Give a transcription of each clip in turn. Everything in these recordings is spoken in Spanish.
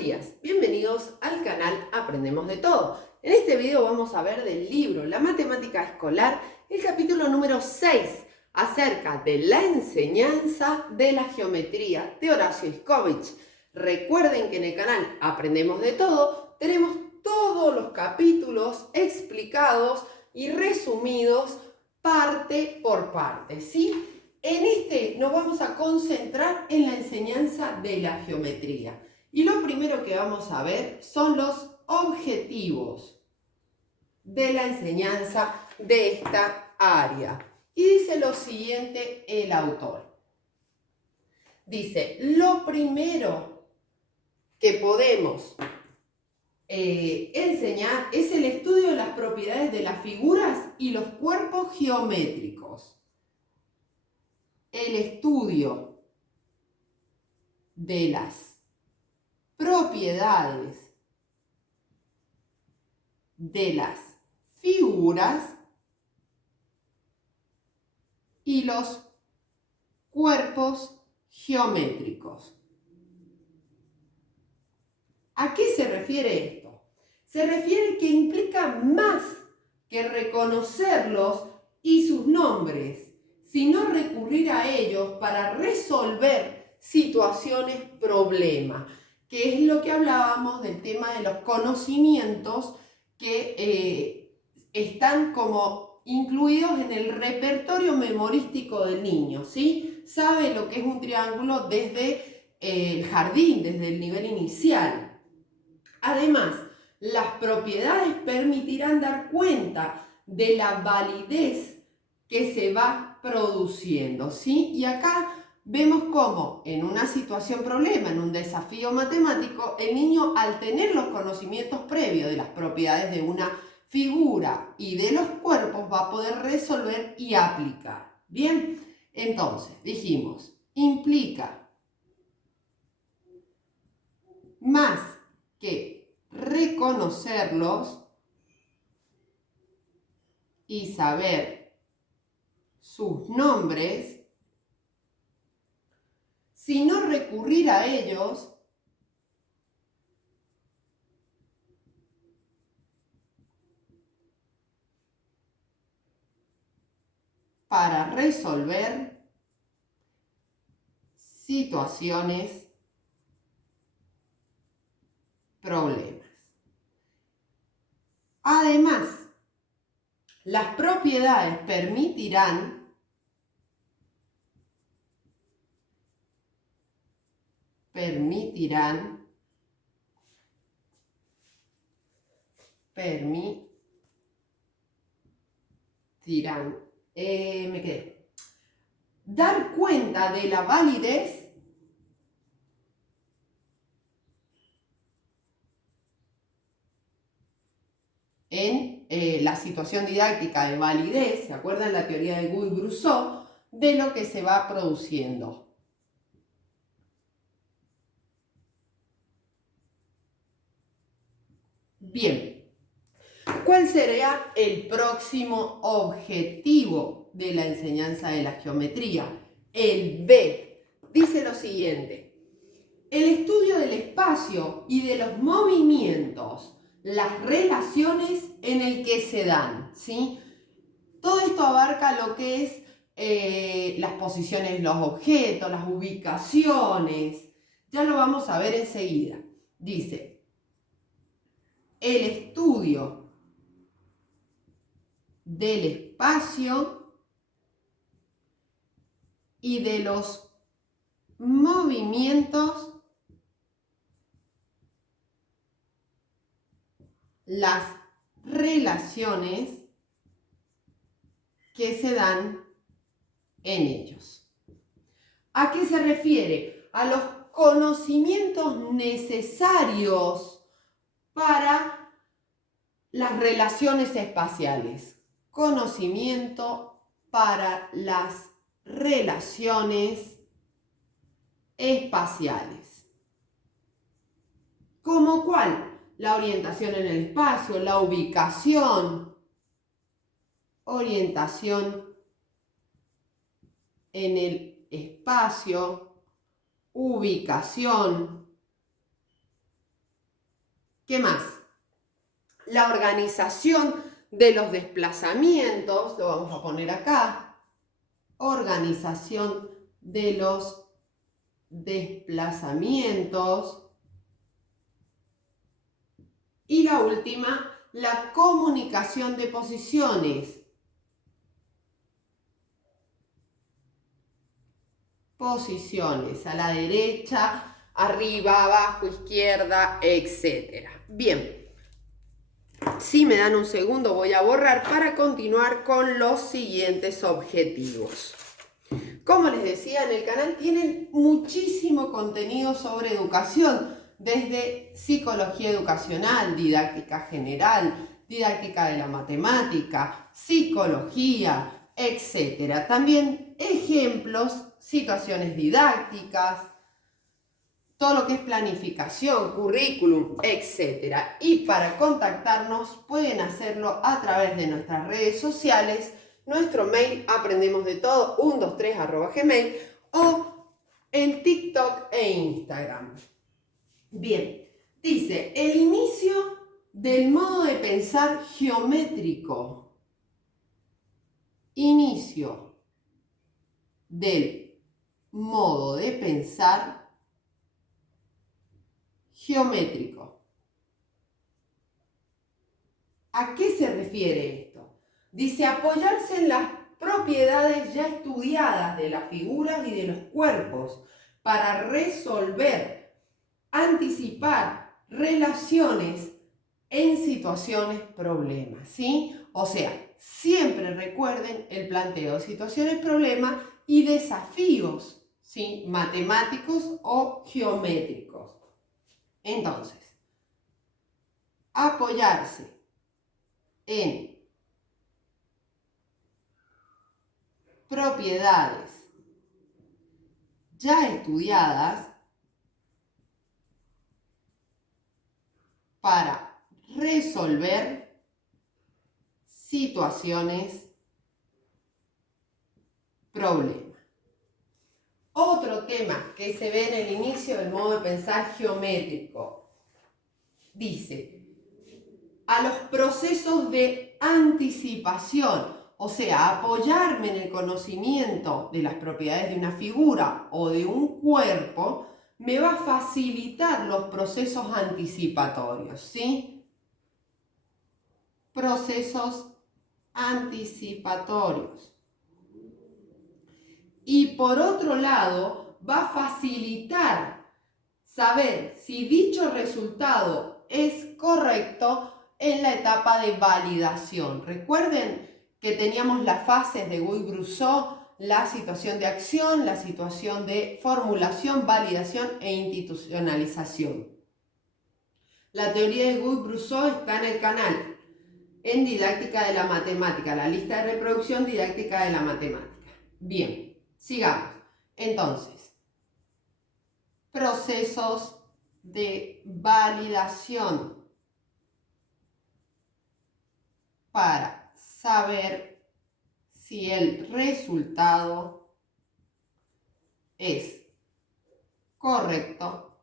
días, bienvenidos al canal Aprendemos de Todo. En este video vamos a ver del libro La Matemática Escolar, el capítulo número 6, acerca de la enseñanza de la geometría de Horacio Iscovich. Recuerden que en el canal Aprendemos de Todo tenemos todos los capítulos explicados y resumidos parte por parte, ¿sí? En este nos vamos a concentrar en la enseñanza de la geometría. Y lo primero que vamos a ver son los objetivos de la enseñanza de esta área. Y dice lo siguiente el autor. Dice, lo primero que podemos enseñar es el estudio de las propiedades de las figuras y los cuerpos geométricos. El estudio de las propiedades de las figuras y los cuerpos geométricos. ¿A qué se refiere esto? Se refiere que implica más que reconocerlos y sus nombres, sino recurrir a ellos para resolver situaciones, problemas, que es lo que hablábamos del tema de los conocimientos que están como incluidos en el repertorio memorístico del niño, ¿sí? Sabe lo que es un triángulo desde el jardín, desde el nivel inicial. Además, las propiedades permitirán dar cuenta de la validez que se va produciendo, ¿sí? Y acá vemos cómo en una situación problema, en un desafío matemático, el niño, al tener los conocimientos previos de las propiedades de una figura y de los cuerpos, va a poder resolver y aplicar. Bien, entonces dijimos, implica más que reconocerlos y saber sus nombres, sino recurrir a ellos para resolver situaciones, problemas. Además, las propiedades permitirán dar cuenta de la validez en la situación didáctica de validez, ¿se acuerdan la teoría de Guy-Brusseau? De lo que se va produciendo. Bien, ¿cuál sería el próximo objetivo de la enseñanza de la geometría? El B. Dice lo siguiente: el estudio del espacio y de los movimientos, las relaciones en el que se dan, ¿sí? Todo esto abarca lo que es las posiciones de los objetos, las ubicaciones. Ya lo vamos a ver enseguida. Dice, el estudio del espacio y de los movimientos, las relaciones que se dan en ellos. ¿A qué se refiere? A los conocimientos necesarios para las relaciones espaciales. Conocimiento para las relaciones espaciales. ¿Cómo cuál? La orientación en el espacio, la ubicación, orientación en el espacio, ubicación, ¿Qué más? La organización de los desplazamientos, lo vamos a poner acá, organización de los desplazamientos. Y la última, la comunicación de posiciones. Posiciones a la derecha, arriba, abajo, izquierda, etc. Bien. Si me dan un segundo voy a borrar para continuar con los siguientes objetivos. Como les decía, en el canal tienen muchísimo contenido sobre educación, desde psicología educacional, didáctica general, didáctica de la matemática, psicología, etc. También ejemplos, situaciones didácticas, todo lo que es planificación, currículum, etc. Y para contactarnos pueden hacerlo a través de nuestras redes sociales, nuestro mail aprendemosdetodo123@gmail o en TikTok e Instagram. Bien, dice, el inicio del modo de pensar geométrico. Inicio del modo de pensar geométrico. ¿A qué se refiere esto? Dice apoyarse en las propiedades ya estudiadas de las figuras y de los cuerpos para resolver, anticipar relaciones en situaciones problemas, ¿sí? O sea, siempre recuerden el planteo de situaciones problema y desafíos, ¿sí? Matemáticos o geométricos. Entonces, apoyarse en propiedades ya estudiadas para resolver situaciones problema. Otro tema que se ve en el inicio del modo de pensar geométrico dice a los procesos de anticipación, o sea, apoyarme en el conocimiento de las propiedades de una figura o de un cuerpo, me va a facilitar los procesos anticipatorios, ¿sí? Procesos anticipatorios. Y por otro lado, va a facilitar saber si dicho resultado es correcto en la etapa de validación. Recuerden que teníamos las fases de Guy-Brousseau, la situación de acción, la situación de formulación, validación e institucionalización. La teoría de Guy-Brousseau está en el canal, en Didáctica de la Matemática, la lista de reproducción Didáctica de la Matemática. Bien, sigamos. Entonces, procesos de validación para saber si el resultado es correcto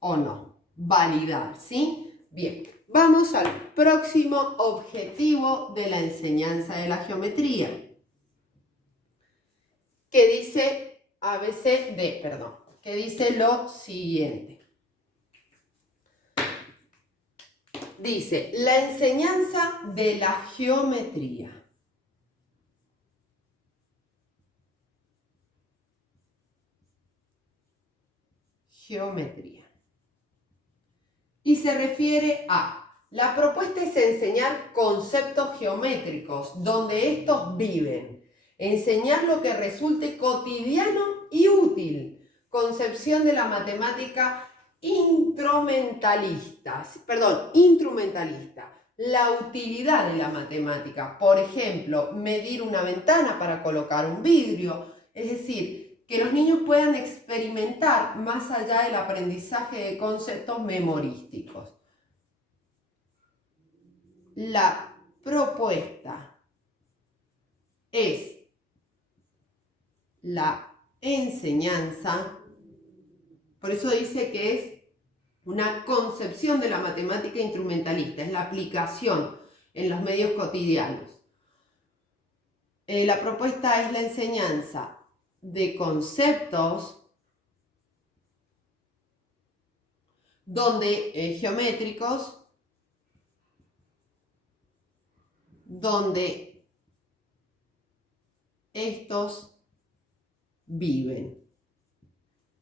o no. Validar, ¿sí? Bien, vamos al próximo objetivo de la enseñanza de la geometría, que dice que dice lo siguiente. Dice, la enseñanza de la geometría. Geometría. Y se refiere a, la propuesta es enseñar conceptos geométricos, donde estos viven. Enseñar lo que resulte cotidiano y útil. Concepción de la matemática instrumentalista. La utilidad de la matemática. Por ejemplo, medir una ventana para colocar un vidrio. Es decir, que los niños puedan experimentar más allá del aprendizaje de conceptos memorísticos. La propuesta es la enseñanza, por eso dice que es una concepción de la matemática instrumentalista, es la aplicación en los medios cotidianos. La propuesta es la enseñanza de conceptos geométricos, donde estos viven,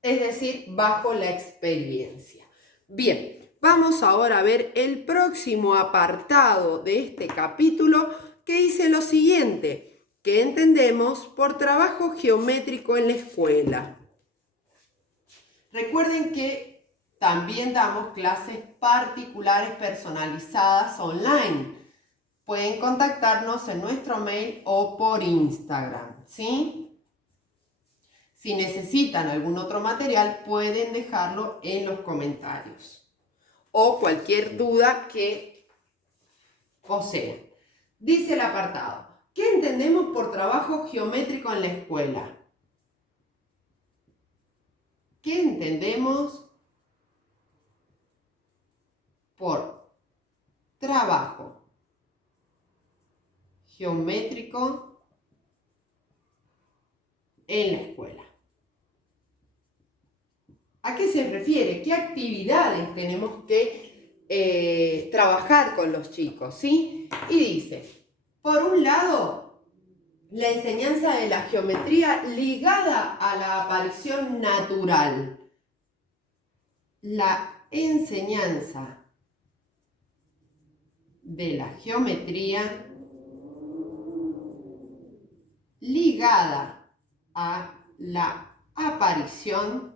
es decir, bajo la experiencia. Bien, vamos ahora a ver el próximo apartado de este capítulo, que dice lo siguiente: ¿qué entendemos por trabajo geométrico en la escuela? Recuerden que también damos clases particulares personalizadas online. Pueden contactarnos en nuestro mail o por Instagram, ¿sí? Si necesitan algún otro material, pueden dejarlo en los comentarios o cualquier duda que poseen. Dice el apartado: ¿qué entendemos por trabajo geométrico en la escuela? ¿Qué entendemos por trabajo geométrico en la escuela? ¿A qué se refiere? ¿Qué actividades tenemos que trabajar con los chicos? ¿Sí? Y dice, por un lado, la enseñanza de la geometría ligada a la aparición natural. La enseñanza de la geometría ligada a la aparición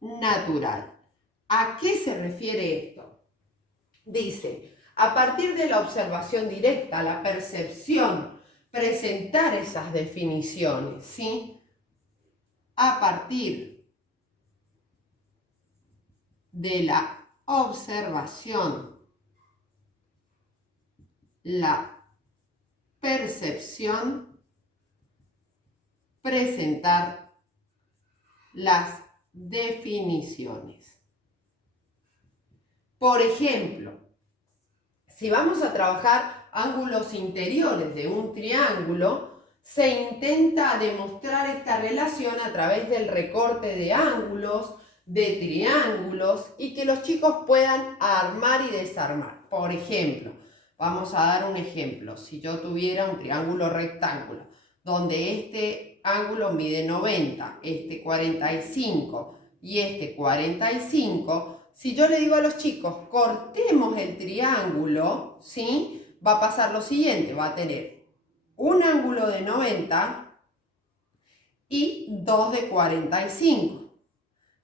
natural. ¿A qué se refiere esto? Dice, a partir de la observación directa, la percepción, presentar esas definiciones, ¿sí? A partir de la observación, la percepción, presentar las definiciones. Por ejemplo, si vamos a trabajar ángulos interiores de un triángulo, se intenta demostrar esta relación a través del recorte de ángulos, de triángulos, y que los chicos puedan armar y desarmar. Por ejemplo, vamos a dar un ejemplo. Si yo tuviera un triángulo rectángulo, donde este ángulo mide 90, este 45 y este 45, si yo le digo a los chicos, cortemos el triángulo, ¿sí? Va a pasar lo siguiente, va a tener un ángulo de 90 y 2 de 45.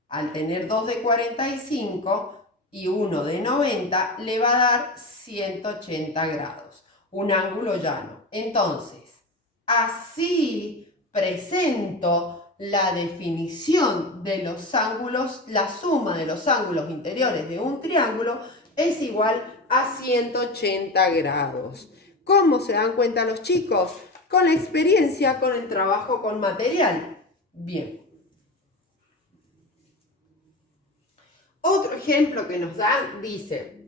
Al tener 2 de 45 y 1 de 90, le va a dar 180 grados, un ángulo llano. Entonces, así presento la definición de los ángulos, la suma de los ángulos interiores de un triángulo es igual a 180 grados. ¿Cómo se dan cuenta los chicos? Con la experiencia, con el trabajo con material. Bien. Otro ejemplo que nos dan dice,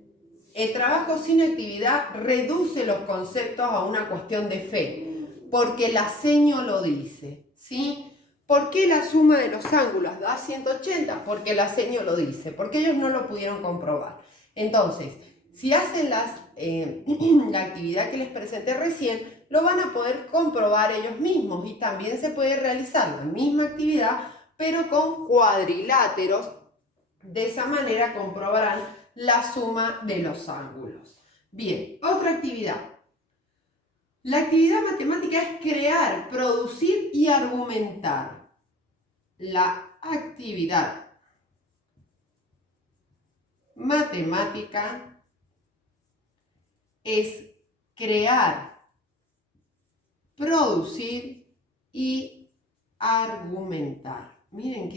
el trabajo sin actividad reduce los conceptos a una cuestión de fe, porque la seño lo dice, ¿sí? ¿Por qué la suma de los ángulos da 180? Porque la seño lo dice, porque ellos no lo pudieron comprobar. Entonces, si hacen la actividad que les presenté recién, lo van a poder comprobar ellos mismos y también se puede realizar la misma actividad, pero con cuadriláteros. De esa manera comprobarán la suma de los ángulos. Bien, otra actividad. La actividad matemática es crear, producir y argumentar. La actividad matemática es crear, producir y argumentar. Miren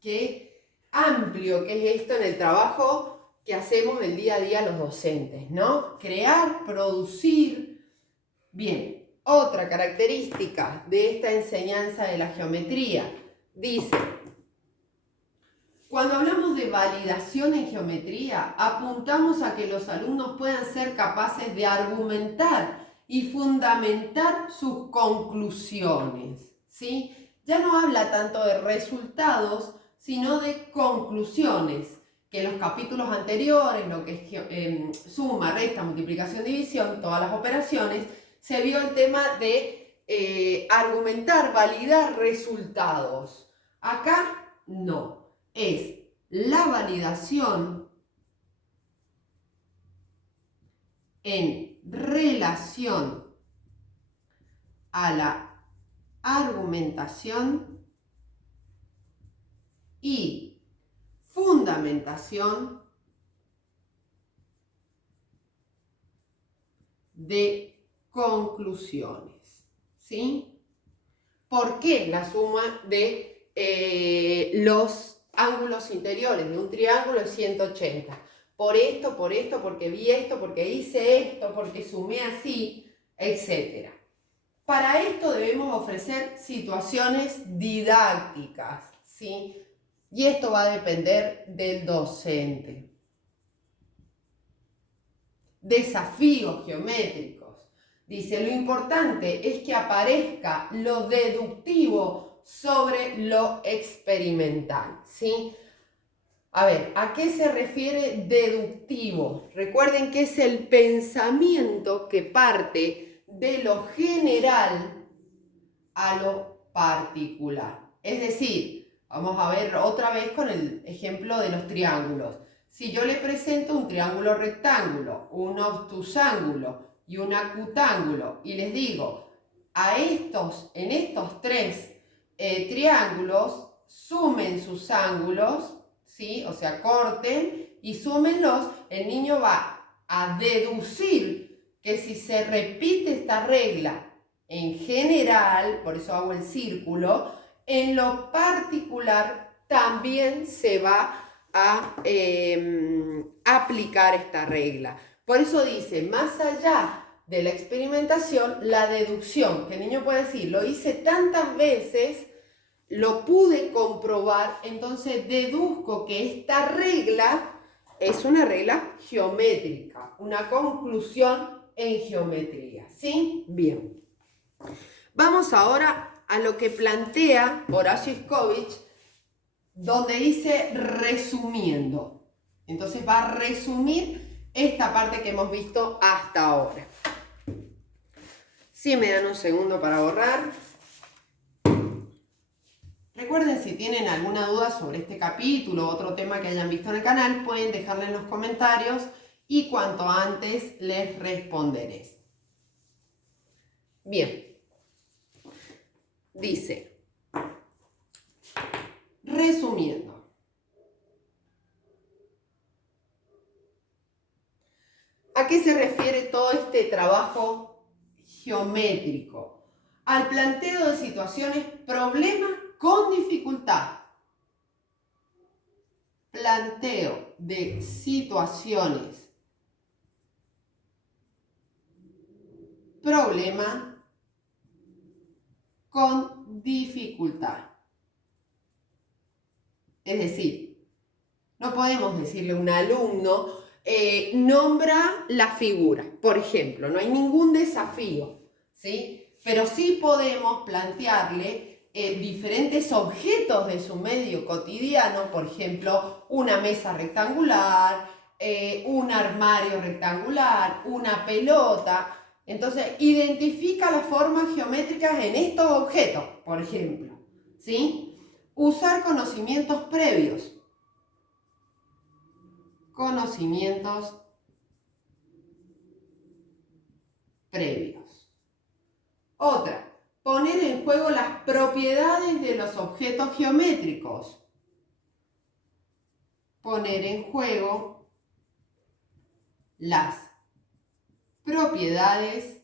qué amplio que es esto en el trabajo que hacemos el día a día los docentes, ¿no? Crear, producir. Bien, otra característica de esta enseñanza de la geometría dice, Cuando hablamos de validación en geometría, apuntamos a que los alumnos puedan ser capaces de argumentar y fundamentar sus conclusiones, ¿sí? Ya no habla tanto de resultados, sino de conclusiones, que en los capítulos anteriores, lo que es suma, resta, multiplicación, división, todas las operaciones, se vio el tema de argumentar, validar resultados. Acá no. Es la validación en relación a la argumentación y fundamentación de conclusiones, ¿sí? ¿Por qué la suma de los ángulos interiores de un triángulo es 180? Por esto, porque vi esto, porque hice esto, porque sumé así, etc. Para esto debemos ofrecer situaciones didácticas, ¿sí? Y esto va a depender del docente. Desafíos geométricos. Dice, lo importante es que aparezca lo deductivo sobre lo experimental, ¿sí? A ver, ¿a qué se refiere deductivo? Recuerden que es el pensamiento que parte de lo general a lo particular. Es decir, vamos a ver otra vez con el ejemplo de los triángulos. Si yo le presento un triángulo rectángulo, un obtusángulo y un acutángulo y les digo, en estos tres triángulos sumen sus ángulos, ¿sí? O sea, corten y súmenlos, el niño va a deducir que si se repite esta regla en general, por eso hago el círculo, en lo particular también se va a aplicar esta regla. Por eso dice, más allá de la experimentación, la deducción, que el niño puede decir, lo hice tantas veces, lo pude comprobar, entonces deduzco que esta regla es una regla geométrica, una conclusión en geometría, ¿sí? Bien. Vamos ahora a lo que plantea Horacio Iscovich, donde dice resumiendo. Entonces va a resumir esta parte que hemos visto hasta ahora. Si me dan un segundo para borrar. Recuerden, si tienen alguna duda sobre este capítulo o otro tema que hayan visto en el canal, pueden dejarla en los comentarios y cuanto antes les responderé. Bien, dice, resumiendo, ¿a qué se refiere todo este trabajo geométrico? Al planteo de situaciones, problema con dificultad. Planteo de situaciones, problema con dificultad. Es decir, no podemos decirle a un alumno, nombra la figura, por ejemplo, no hay ningún desafío, ¿sí? Pero sí podemos plantearle diferentes objetos de su medio cotidiano, por ejemplo, una mesa rectangular, un armario rectangular, una pelota. Entonces, identifica las formas geométricas en estos objetos, por ejemplo, ¿sí? Usar conocimientos previos. Conocimientos previos. Otra, poner en juego las propiedades de los objetos geométricos. Poner en juego las propiedades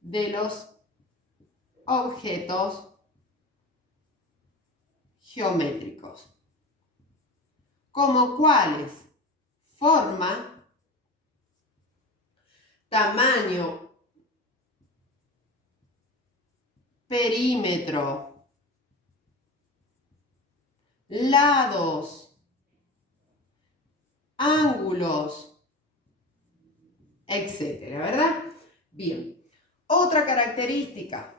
de los objetos geométricos. ¿Como cuáles? Forma, tamaño, perímetro, lados, ángulos, etcétera, ¿verdad? Bien. Otra característica,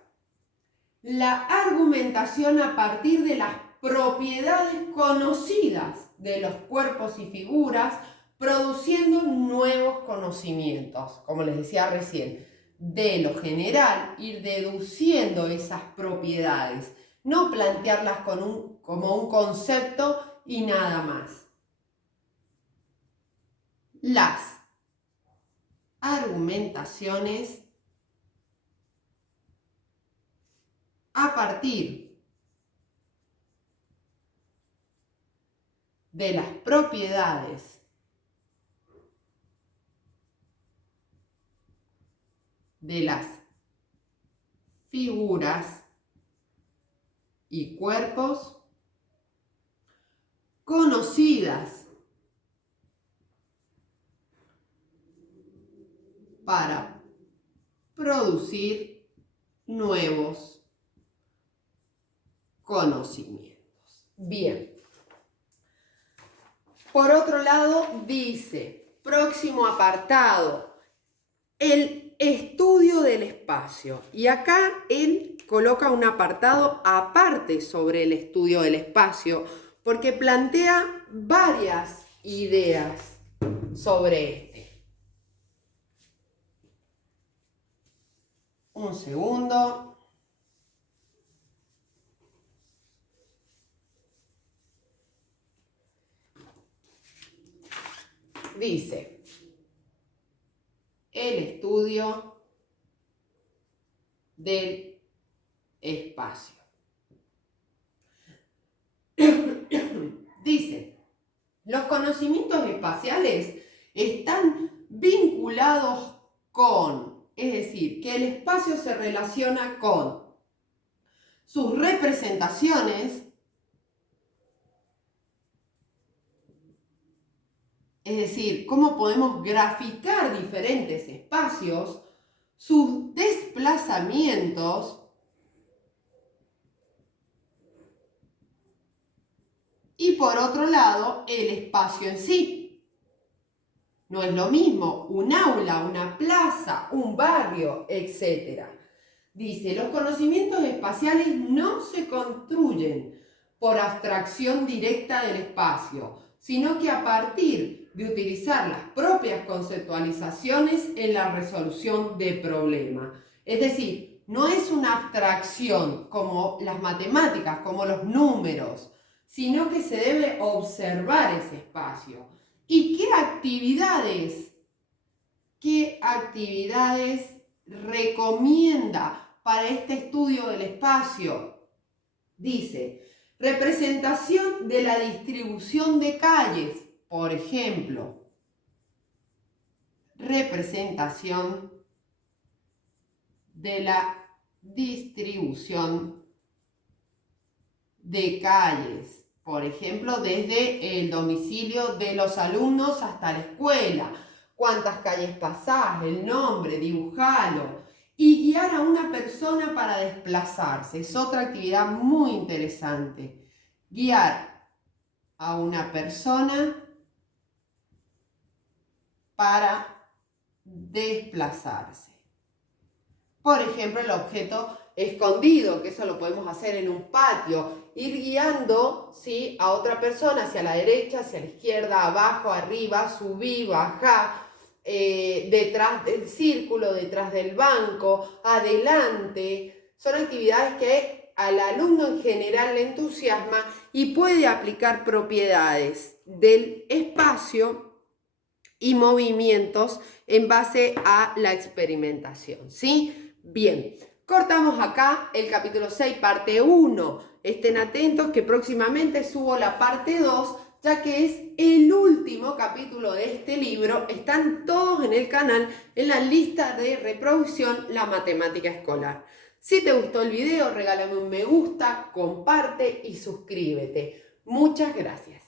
la argumentación a partir de las propiedades conocidas de los cuerpos y figuras, produciendo nuevos conocimientos, como les decía recién, de lo general, ir deduciendo esas propiedades, no plantearlas como un concepto y nada más. Las argumentaciones a partir de las propiedades de las figuras y cuerpos conocidas para producir nuevos conocimientos. Bien. Por otro lado, dice, próximo apartado, el estudio del espacio. Y acá él coloca un apartado aparte sobre el estudio del espacio, porque plantea varias ideas sobre este. Un segundo. Dice, el estudio del espacio. Dice, los conocimientos espaciales están vinculados con, es decir, que el espacio se relaciona con sus representaciones, es decir, cómo podemos graficar diferentes espacios, sus desplazamientos y por otro lado el espacio en sí. No es lo mismo un aula, una plaza, un barrio, etc. Dice, los conocimientos espaciales no se construyen por abstracción directa del espacio, sino que a partir de utilizar las propias conceptualizaciones en la resolución de problemas. Es decir, no es una abstracción como las matemáticas, como los números, sino que se debe observar ese espacio. ¿Y qué actividades recomienda para este estudio del espacio? Dice, representación de la distribución de calles, por ejemplo, representación de la distribución de calles, por ejemplo, desde el domicilio de los alumnos hasta la escuela, cuántas calles pasás, el nombre, dibujalo, y guiar a una persona para desplazarse. Es otra actividad muy interesante. Guiar a una persona para desplazarse. Por ejemplo, el objeto escondido, que eso lo podemos hacer en un patio, ir guiando, ¿sí?, a otra persona hacia la derecha, hacia la izquierda, abajo, arriba, subí, bajá, detrás del círculo, detrás del banco, adelante. Son actividades que al alumno en general le entusiasma y puede aplicar propiedades del espacio y movimientos en base a la experimentación, ¿sí? Bien, cortamos acá el capítulo 6, parte 1. Estén atentos que próximamente subo la parte 2, ya que es el último capítulo de este libro. Están todos en el canal, en la lista de reproducción, La Matemática Escolar. Si te gustó el video, regálame un me gusta, comparte y suscríbete. Muchas gracias.